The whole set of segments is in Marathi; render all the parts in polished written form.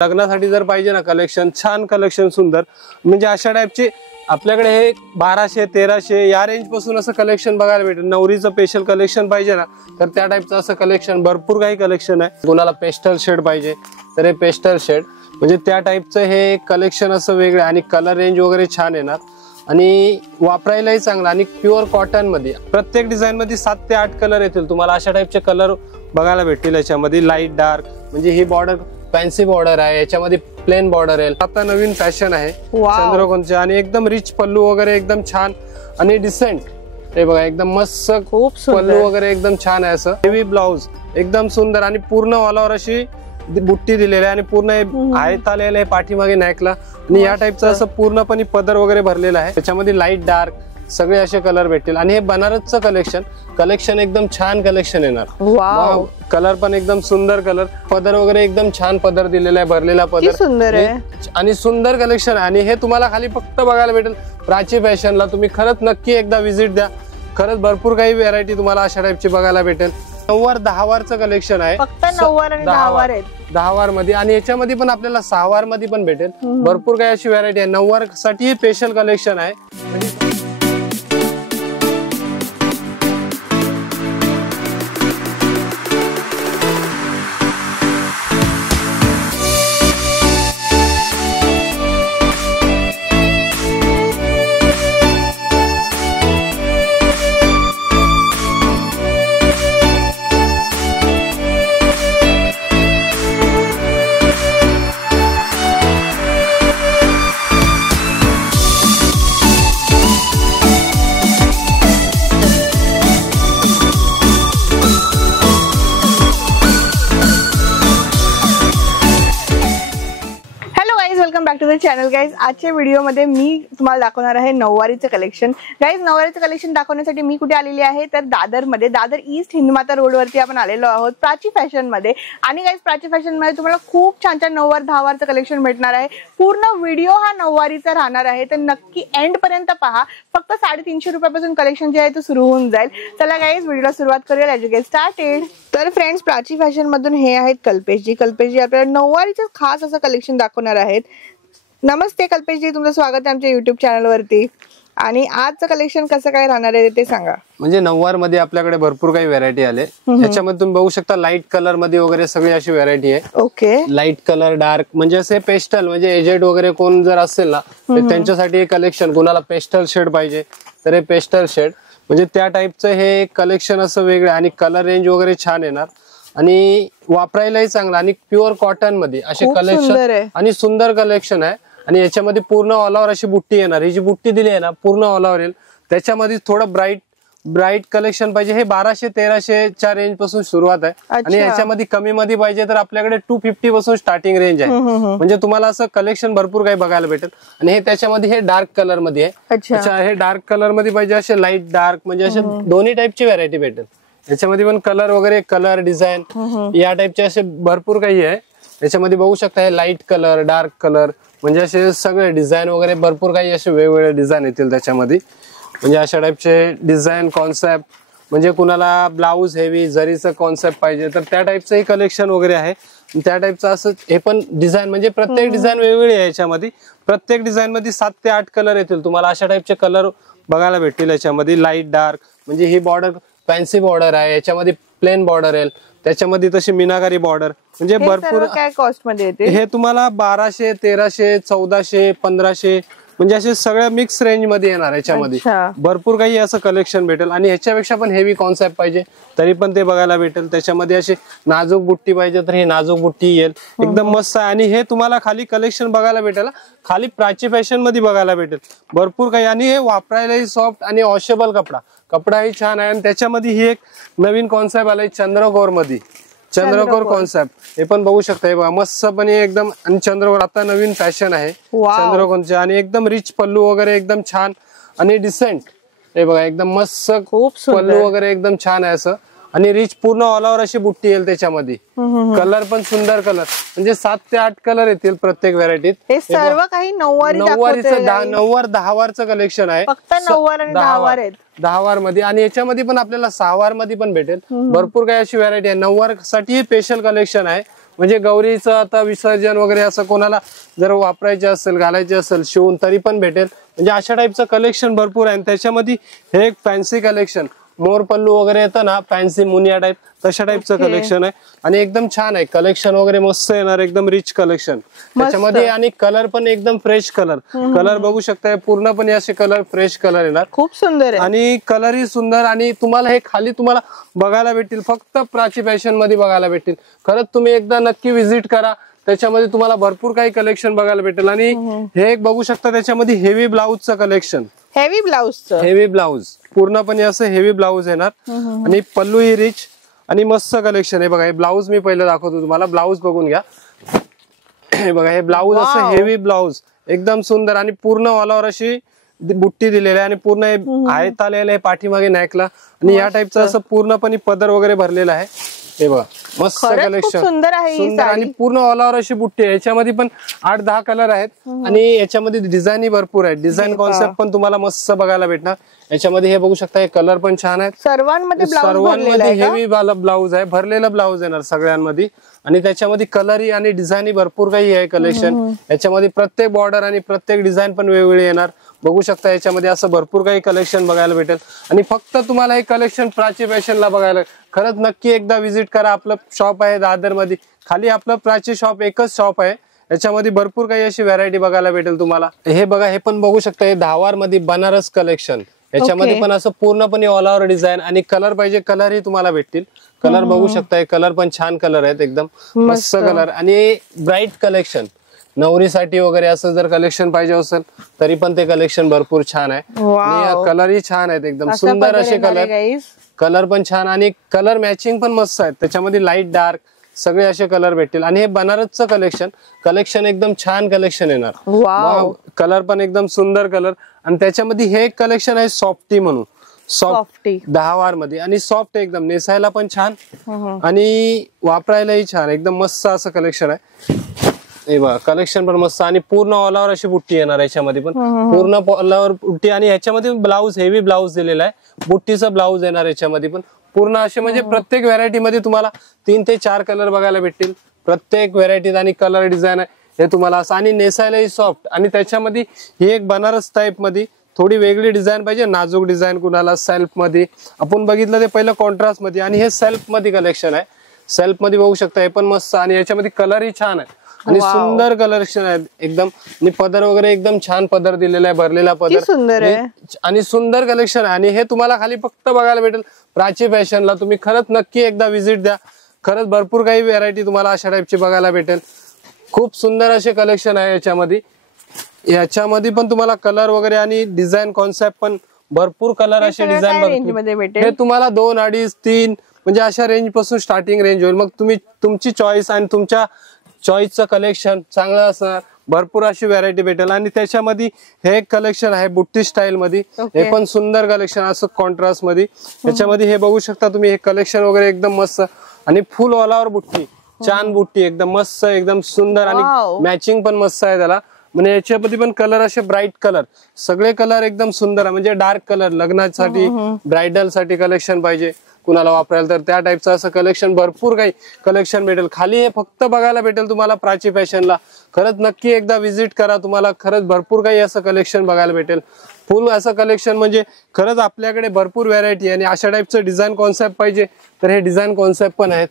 लग्नासाठी जर पाहिजे ना कलेक्शन, छान कलेक्शन, सुंदर, म्हणजे अशा टाइपचे आपल्याकडे हे 1200 1300 या रेंज पासून असं कलेक्शन बघायला भेटेल। नवरीचं स्पेशल कलेक्शन पाहिजे ना तर त्या टाइपचं असं कलेक्शन भरपूर काही कलेक्शन आहे। कोणाला पेस्टल शेड पाहिजे तर हे पेस्टल शेड म्हणजे त्या टाइपचं हे कलेक्शन असं वेगळं, आणि कलर रेंज वगैरे छान येणार आणि वापरायलाही चांगला, आणि प्युअर कॉटन मध्ये प्रत्येक डिझाईन मध्ये 7 ते 8 कलर येतील तुम्हाला। अशा टाइपचे कलर बघायला भेटतील याच्यामध्ये। लाईट डार्क म्हणजे ही बॉर्डर फॅन्सी बॉर्डर आहे, याच्यामध्ये प्लेन बॉर्डर आहे। आता नवीन फॅशन आहे चंद्रकोनचे, आणि एकदम रिच पल्लू वगैरे एकदम छान आणि डिसेंट। हे बघा एकदम मस्त, खूप पल्लू वगैरे एकदम छान आहे। असं हेवी ब्लाउज एकदम सुंदर, आणि पूर्ण ऑल ओव्हर अशी बुट्टी दिलेली आहे, आणि पूर्ण आयत आलेलं आहे पाठीमागे नेकला, आणि या टाइपचं असं पूर्णपणे पदर वगैरे भरलेला आहे। त्याच्यामध्ये लाईट डार्क सगळे असे कलर भेटतील, आणि हे बनारसचं कलेक्शन एकदम छान कलेक्शन येणार। कलर पण एकदम सुंदर कलर, पदर वगैरे एकदम छान पदर दिलेला आहे, भरलेला पदर सुंदर आहे आणि सुंदर कलेक्शन आहे। आणि हे तुम्हाला खाली फक्त बघायला भेटेल प्राची फॅशनला। तुम्ही खरंच नक्की एकदा व्हिजिट द्या, खरंच भरपूर काही व्हेरायटी तुम्हाला अशा टाइपची बघायला भेटेल। 9 10 वारचं कलेक्शन आहे, फक्त 9 वार आणि 10 वार आहेत, 10 वार मध्ये, आणि याच्यामध्ये पण आपल्याला 6 वार मध्ये पण भेटेल। भरपूर काही अशी व्हेरायटी आहे। 9 वार साठी स्पेशल कलेक्शन आहे। Back to the channel guys. आजच्या व्हिडिओमध्ये मी तुम्हाला दाखवणार आहे नऊवारीचं कलेक्शन। गाइज नऊवारीचं कलेक्शन दाखवण्यासाठी मी कुठे आलेली आहे तर दादरमध्ये, दादर ईस्ट हिंदमाता रोडवरती आपण आलेलो आहोत प्राची फॅशन मध्ये। आणि गाइज प्राची फॅशन मध्ये तुम्हाला खूप छान छान 9 वार 10 वारचं कलेक्शन भेटणार आहे। पूर्ण व्हिडिओ हा नऊवारीचा राहणार आहे, तर नक्की एंड पर्यंत पहा। फक्त 350 रुपयापासून कलेक्शन जे आहे ते सुरू होऊन जाईल। चला गाइज व्हिडिओला सुरुवात करूया, लेट्स गेट स्टार्टेड। तर फ्रेंड्स प्राची फॅशन मधून हे आहेत कल्पेशजी। कल्पेशजी आपल्याला नऊवारीचं खास असं कलेक्शन दाखवणार आहेत। नमस्ते कल्पेशजी, तुमचं स्वागत आहे आमच्या युट्यूब चॅनल वरती। आणि आजचं कलेक्शन कसं काय राहणार आहे ते सांगा। म्हणजे 9 वार मध्ये आपल्याकडे भरपूर काही व्हेरायटी आले। याच्यामध्ये तुम्ही बघू शकता लाईट कलर मध्ये वगैरे सगळी अशी व्हेरायटी आहे। ओके, लाईट कलर, डार्क म्हणजे असे पेस्टल, म्हणजे एजेड वगैरे कोण जर असेल ना तर त्यांच्यासाठी हे कलेक्शन। कोणाला पेस्टल शेड पाहिजे तर हे पेस्टल शेड म्हणजे त्या टाइपचं हे कलेक्शन असं वेगळं, आणि कलर रेंज वगैरे छान येणार आणि वापरायलाही चांगलं, आणि प्युअर कॉटन मध्ये असे कलेक्शन आणि सुंदर कलेक्शन आहे। आणि याच्यामध्ये पूर्ण ऑल ओव्हर अशी बुट्टी येणार। ही जी बुट्टी दिली आहे ना पूर्ण ऑल ओव्हर येईल। त्याच्यामध्ये थोडं ब्राईट कलेक्शन पाहिजे, हे 1200 1300 च्या रेंज पासून सुरुवात आहे। आणि याच्यामध्ये कमी मध्ये पाहिजे तर आपल्याकडे 250 पासून स्टार्टिंग रेंज आहे। म्हणजे तुम्हाला असं कलेक्शन भरपूर काही बघायला भेटेल। आणि हे त्याच्यामध्ये हे डार्क कलर मध्ये आहे। अच्छा, हे डार्क कलर मध्ये पाहिजे असे लाईट डार्क म्हणजे असे दोन्ही टाइपची व्हरायटी भेटेल। याच्यामध्ये पण कलर वगैरे, कलर डिझाईन या टाइपचे असे भरपूर काही आहे। याच्यामध्ये बघू शकता हे लाईट कलर, डार्क कलर म्हणजे असे सगळे डिझाईन वगैरे भरपूर काही असे वेगवेगळे डिझाईन येतील त्याच्यामध्ये। म्हणजे अशा टाइपचे डिझाईन कॉन्सेप्ट, म्हणजे कुणाला ब्लाऊज हेवी जरीचं कॉन्सेप्ट पाहिजे तर त्या टाइपचंही कलेक्शन वगैरे आहे। त्या टाइपचं असं हे पण डिझाईन, म्हणजे प्रत्येक डिझाईन वेगवेगळी आहे। याच्यामध्ये प्रत्येक डिझाईन मध्ये 7 ते 8 कलर येतील तुम्हाला। अशा टाइपचे कलर बघायला भेटतील याच्यामध्ये। लाईट डार्क म्हणजे ही बॉर्डर फॅन्सी बॉर्डर आहे, याच्यामध्ये प्लेन बॉर्डर आहे, त्याच्यामध्ये तशी मीनाकारी बॉर्डर, म्हणजे भरपूर। काय कॉस्ट मध्ये येते हे तुम्हाला 1200 1300 1400 1500 म्हणजे असे सगळ्या मिक्स रेंज मध्ये येणार। याच्यामध्ये भरपूर काही असं कलेक्शन भेटेल। आणि ह्याच्यापेक्षा पण हेवी कॉन्सेप्ट पाहिजे तरी पण ते बघायला भेटेल। त्याच्यामध्ये अशी नाजूक बुट्टी पाहिजे तर ही नाजूक बुट्टी येईल, एकदम मस्त आहे। आणि हे तुम्हाला खाली कलेक्शन बघायला भेटेल, खाली प्राची फॅशन मध्ये बघायला भेटेल भरपूर काही। आणि हे वापरायलाही सॉफ्ट आणि वॉशेबल कपडाही छान आहे। आणि त्याच्यामध्ये ही एक नवीन कॉन्सेप्ट आलाय चंद्रकोर मध्ये, चंद्रकोर कॉन्सेप्ट हे पण बघू शकता। हे बघा मस्तपणे एकदम, आणि चंद्रकोर आता नवीन फॅशन आहे चंद्रकोरचे, आणि एकदम रिच पल्लू वगैरे एकदम छान आणि डिसेंट। हे बघा एकदम मस्त, खूप पल्लू वगैरे एकदम छान आहे असं, आणि रिच पूर्ण ऑल ओव्हर अशी बुट्टी येईल त्याच्यामध्ये। कलर पण सुंदर कलर, म्हणजे 7 ते 8 कलर येतील प्रत्येक व्हरायटीत। हे सर्व काही 9 वार 10 वारचं कलेक्शन आहे। फक्त 9 वार आणि 10 वार आहेत, 10 वार मध्ये। आणि याच्यामध्ये पण आपल्याला 6 वार मध्ये पण भेटेल भरपूर काही अशी व्हरायटी आहे। 9 वार साठी स्पेशल कलेक्शन आहे। म्हणजे गौरीचं आता विसर्जन वगैरे असं कोणाला जर वापरायचे असेल, घालायचे असेल शिवून, तरी पण भेटेल. म्हणजे अशा टाईपचं कलेक्शन भरपूर आहे. त्याच्यामध्ये हे एक फॅन्सी कलेक्शन, मोर पल्लू वगैरे येतं ना, फॅन्सी मुनिया टाईप, तशा टाईपचं कलेक्शन आहे. आणि एकदम छान आहे कलेक्शन वगैरे, मस्त येणार, एकदम रिच कलेक्शन त्याच्यामध्ये. आणि कलर पण एकदम फ्रेश कलर बघू शकताय, पूर्णपणे असे कलर फ्रेश कलर येणार, खूप सुंदर आहे. आणि कलरही सुंदर. आणि तुम्हाला हे खाली तुम्हाला बघायला भेटतील, फक्त प्राची फॅशन मध्ये बघायला भेटतील. खरंच तुम्ही एकदा नक्की व्हिजिट करा, त्याच्यामध्ये तुम्हाला भरपूर काही कलेक्शन बघायला भेटेल. आणि हे एक बघू शकता त्याच्यामध्ये हेवी ब्लाऊजचं कलेक्शन, हेवी ब्लाऊज पूर्णपणे असं हेवी ब्लाऊज येणार. आणि पल्लू ही रिच आणि मस्त कलेक्शन आहे. बघा हे ब्लाऊज मी पहिलं दाखवतो तुम्हाला, ब्लाऊज बघून घ्या. हे बघा हे ब्लाऊज असं हेवी ब्लाऊज, एकदम सुंदर. आणि पूर्ण ऑल ओव्हर अशी बुट्टी दिलेली आहे, आणि पूर्ण आयत आलेलं आहे पाठीमागे नेकला. आणि या टाईपचं असं पूर्णपणे पदर वगैरे भरलेला आहे. हे बघा मस्त कलेक्शन, सुंदर आहे, सुंदर. आणि पूर्ण ऑल ओव्हर अशी बुट्टी आहे. याच्यामध्ये पण 8-10 कलर आहेत. आणि याच्यामध्ये डिझाईनही भरपूर आहे. डिझाईन कॉन्सेप्ट पण तुम्हाला मस्त बघायला भेटणार. याच्यामध्ये हे बघू शकता, हे कलर पण छान आहेत. सर्वांमध्ये हेवी ब्लाऊज आहे, भरलेला ब्लाऊज येणार सगळ्यांमध्ये. आणि त्याच्यामध्ये कलरही आणि डिझाईनही भरपूर काही आहे कलेक्शन. याच्यामध्ये प्रत्येक बॉर्डर आणि प्रत्येक डिझाईन पण वेगवेगळी येणार. बघू शकता याच्यामध्ये असं भरपूर काही कलेक्शन बघायला भेटेल. आणि फक्त तुम्हाला हे कलेक्शन प्राची फॅशनला बघायला, खरंच नक्की एकदा व्हिजिट करा. आपलं शॉप आहे दादर मध्ये, खाली आपलं प्राची शॉप एकच शॉप आहे. याच्यामध्ये भरपूर काही अशी व्हरायटी बघायला भेटेल तुम्हाला. हे बघा, हे पण बघू शकता, हे धावार मध्ये बनारस कलेक्शन. याच्यामध्ये पण असं पूर्णपणे ऑल ओव्हर डिझाईन, आणि कलर पाहिजे कलरही तुम्हाला भेटतील. कलर बघू शकता, कलर पण छान कलर आहेत, एकदम मस्त कलर. आणि ब्राईट कलेक्शन, नवरीसाठी वगैरे असं जर कलेक्शन पाहिजे असेल तरी पण ते कलेक्शन भरपूर छान आहे. आणि कलरही छान आहेत, एकदम सुंदर असे कलर पण छान. आणि कलर मॅचिंग पण मस्त आहेत. त्याच्यामध्ये लाईट डार्क सगळे असे कलर भेटतील. आणि हे बनारसचं कलेक्शन एकदम छान कलेक्शन येणार. कलर पण एकदम सुंदर कलर. आणि त्याच्यामध्ये हे एक कलेक्शन आहे सॉफ्टी म्हणून, सॉफ्टी 10 वार मध्ये. आणि सॉफ्ट एकदम, नेसायला पण छान आणि वापरायलाही छान, एकदम मस्त असं कलेक्शन आहे. हे बघा कलेक्शन पण मस्त. आणि पूर्ण ऑल ओव्हर अशी बुट्टी येणार याच्यामध्ये पण, पूर्ण ऑल ओव्हर बुट्टी. आणि ह्याच्यामध्ये ब्लाऊज हेवी ब्लाऊज दिलेला आहे, बुट्टीचं ब्लाऊज येणार याच्यामध्ये पण पूर्ण असे. म्हणजे प्रत्येक व्हरायटी मध्ये तुम्हाला 3 ते 4 कलर बघायला भेटतील प्रत्येक व्हरायटीत. आणि कलर डिझाईन आहे हे तुम्हाला असं, आणि नेसायलाही सॉफ्ट. आणि त्याच्यामध्ये ही एक बनारस टाईप मध्ये थोडी वेगळी डिझाईन पाहिजे, नाजूक डिझाईन कुणाला सेल्फ मध्ये. आपण बघितलं ते पहिलं कॉन्ट्रास्ट मध्ये, आणि हे सेल्फ मध्ये कलेक्शन आहे. सेल्फ मध्ये बघू शकता, हे पण मस्त. आणि याच्यामध्ये कलरही छान आहे आणि सुंदर कलेक्शन आहे एकदम. आणि पदर वगैरे एकदम छान पदर दिलेला आहे, भरलेला पदर सुंदर आहे. आणि सुंदर कलेक्शन आहे. आणि हे तुम्हाला खाली फक्त बघायला भेटेल प्राची फॅशनला. तुम्ही खरंच नक्की एकदा व्हिजिट द्या. खरंच भरपूर काही व्हरायटी तुम्हाला अशा टाईपची बघायला भेटेल. खूप सुंदर असे कलेक्शन आहे याच्यामध्ये. याच्यामध्ये पण तुम्हाला कलर वगैरे आणि डिझाईन कॉन्सेप्ट पण भरपूर कलर असे डिझाईन हे तुम्हाला 2, 2.5, 3 म्हणजे अशा रेंज पासून स्टार्टिंग रेंज होईल. मग तुम्ही तुमची चॉईस आणि तुमच्या चॉईसचं कलेक्शन चांगलं असणार. भरपूर अशी व्हरायटी भेटेल. आणि त्याच्यामध्ये हे एक कलेक्शन आहे बुट्टी स्टाईल मध्ये, हे पण सुंदर कलेक्शन असं कॉन्ट्रास्ट मध्ये. याच्यामध्ये हे बघू शकता तुम्ही, हे कलेक्शन वगैरे एकदम मस्त. आणि फुल ऑल ओव्हर बुट्टी, छान बुट्टी एकदम मस्त, एकदम सुंदर. आणि मॅचिंग पण मस्त आहे त्याला. म्हणजे याच्यामध्ये पण कलर असे ब्राईट कलर, सगळे कलर एकदम सुंदर. म्हणजे डार्क कलर लग्नासाठी ब्रायडल साठी कलेक्शन पाहिजे कुणाला वापरायला, तर त्या टाईपचं असं कलेक्शन भरपूर काही कलेक्शन भेटेल. खाली हे फक्त बघायला भेटेल तुम्हाला प्राची फॅशनला. खरंच नक्की एकदा व्हिजिट करा, तुम्हाला खरंच भरपूर काही असं कलेक्शन बघायला भेटेल. फुल असं कलेक्शन म्हणजे खरंच आपल्याकडे भरपूर व्हरायटी. आणि अशा टाईपचं डिझाईन कॉन्सेप्ट पाहिजे तर हे डिझाईन कॉन्सेप्ट पण आहेत.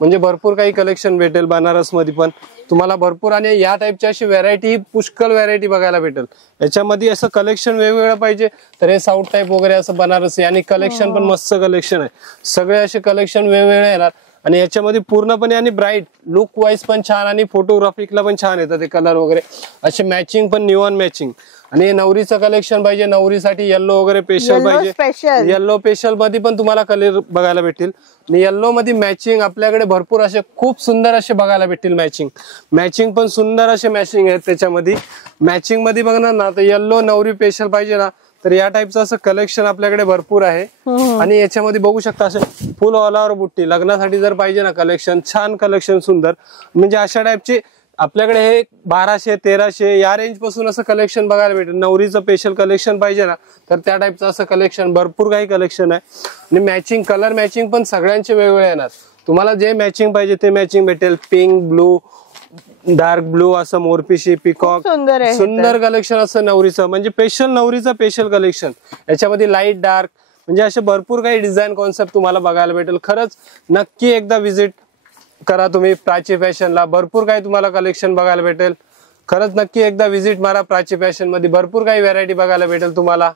म्हणजे भरपूर काही कलेक्शन भेटेल बनारस मध्ये पण तुम्हाला भरपूर. आणि या टाईपची अशी व्हरायटी, पुष्कळ व्हरायटी बघायला भेटेल. याच्यामध्ये असं कलेक्शन वेगवेगळं पाहिजे तर हे साऊथ टाईप वगैरे असं बनारसी. आणि कलेक्शन पण मस्त कलेक्शन आहे, सगळे असे कलेक्शन वेगवेगळे येणार. आणि याच्यामध्ये पूर्णपणे आणि ब्राईट लुक वाईज पण छान, आणि फोटोग्राफिकला पण छान येतात ते कलर वगैरे असे मॅचिंग पण, निऑन मॅचिंग. आणि नवरीचं कलेक्शन पाहिजे, नवरीसाठी येल्लो वगैरे स्पेशल पाहिजे, येल्लो स्पेशल मध्ये पण तुम्हाला कलर बघायला भेटतील. आणि येल्लो मध्ये मॅचिंग आपल्याकडे भरपूर असे खूप सुंदर असे बघायला भेटतील. मॅचिंग पण सुंदर असे मॅचिंग आहेत त्याच्यामध्ये. मॅचिंग मध्ये बघणार ना तर येल्लो नवरी स्पेशल पाहिजे ना तर या टाईपचं असं कलेक्शन आपल्याकडे भरपूर आहे. आणि याच्यामध्ये बघू शकता असं फुल ऑल ओव्हर बुट्टी लग्नासाठी जर पाहिजे ना कलेक्शन, छान कलेक्शन सुंदर. म्हणजे अशा टाईपचे आपल्याकडे हे 1200, 1300 या रेंज पासून असं कलेक्शन बघायला भेटेल. नवरीचं स्पेशल कलेक्शन पाहिजे ना तर त्या टाईपचं असं कलेक्शन भरपूर काही कलेक्शन आहे. आणि मॅचिंग, कलर मॅचिंग पण सगळ्यांचे वेगवेगळे येणार. तुम्हाला जे मॅचिंग पाहिजे ते मॅचिंग भेटेल. पिंक, ब्लू, डार्क ब्लू, असं मोरपिशी, पिकॉक, सुंदर आहे. सुंदर कलेक्शन असं नवरीचं, म्हणजे स्पेशल नवरीचं स्पेशल कलेक्शन. याच्यामध्ये लाईट डार्क म्हणजे असे भरपूर काही डिझाईन कॉन्सेप्ट तुम्हाला बघायला भेटेल. खरंच नक्की एकदा विजिट करा तुम्ही प्राची फॅशनला. भरपूर काही तुम्हाला कलेक्शन बघायला भेटेल. खरंच नक्की एकदा विजिट मारा प्राची फॅशन मध्ये. भरपूर काही व्हरायटी बघायला भेटेल तुम्हाला.